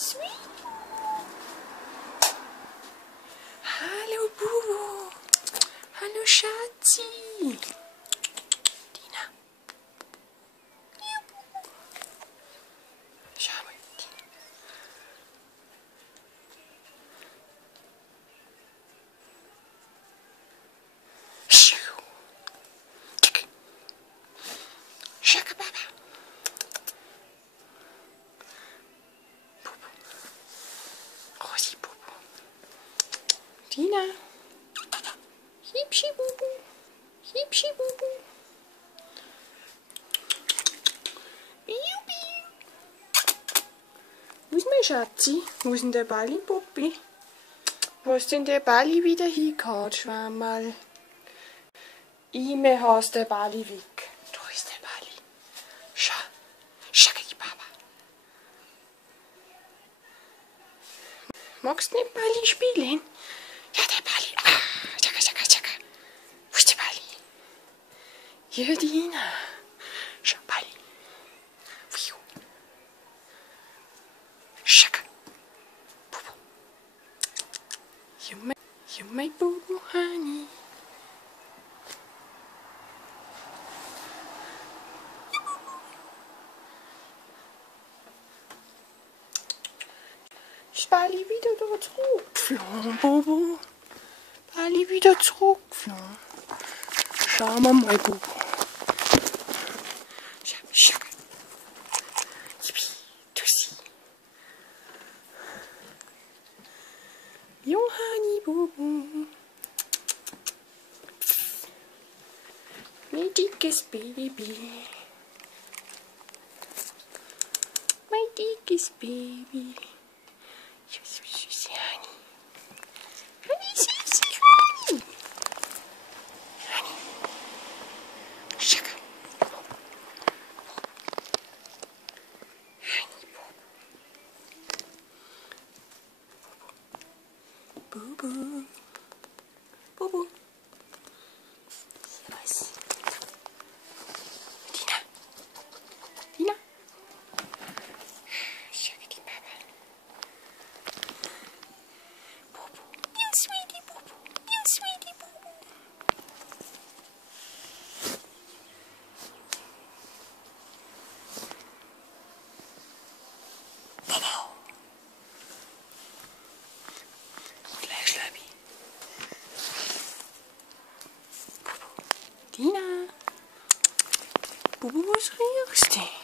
Sweet. Hallo Bubu. Hallo Schatzi. Dina. Schau mal. Schaka Baba. Bubu. Rosi Bubu. Dina. Hipschi Bubu. Hipschi Bubu. Jubi. Wo ist mein Schatzi? Wo ist denn der Balli, Puppi? Wo ist denn der Balli wieder hingehauen, Schwammerl? Ime hast der Balli weg. Da ist der Balli. Schau. Schacki Baba. Magst du nicht Balli spielen? Ja, der Balli. Ah, Schaka, Schaka, Schaka. Wo ist der Balli? Hier, Dina. Schau, Balli. Fiu. Schaka. Bubu. You my Bubu, honey. Ist Balli wieder da zurückgeflogen, Bubu? Balli wieder zurückgeflogen. Schauen wir mal, Bubu. Schau. Yippie, Tussi. Johanni, Bubu. Mein dickes Baby. Mein dickes Baby. Süße Honey. Honey, süße Honey. Honey. Schaka. Honey, Bubu. Bubu. Bubu. Was? Dina. Dina. Schaka die Papa. Bubu. You sweetie Bubu. You sweetie Bubu. Bubu. Gleich Schlappi. Bubu. Dina. Bubu, was riechst du?